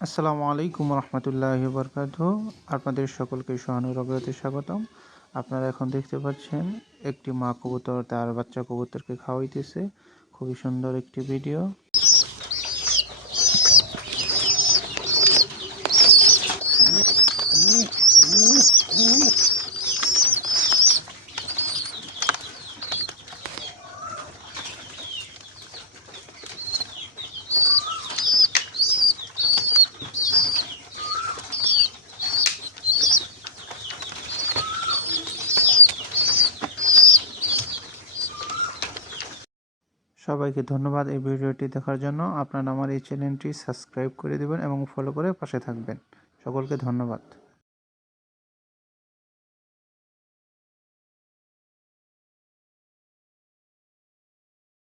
আসসালামু আলাইকুম রহমতুল্লাহি বারকাতুহু। আপনাদের সকলকে সোহানুর অগ্রতে স্বাগতম। আপনারা এখন দেখতে পাচ্ছেন একটি মা কবুতর তার বাচ্চা কবুতরকে খাওয়াইতেছে। খুবই সুন্দর একটি ভিডিও। সবাইকে ধন্যবাদ এই ভিডিওটি দেখার জন্য। আপনারা আমার এই চ্যানেলটি সাবস্ক্রাইব করে দেবেন এবং ফলো করে পাশে থাকবেন। সকলকে ধন্যবাদ।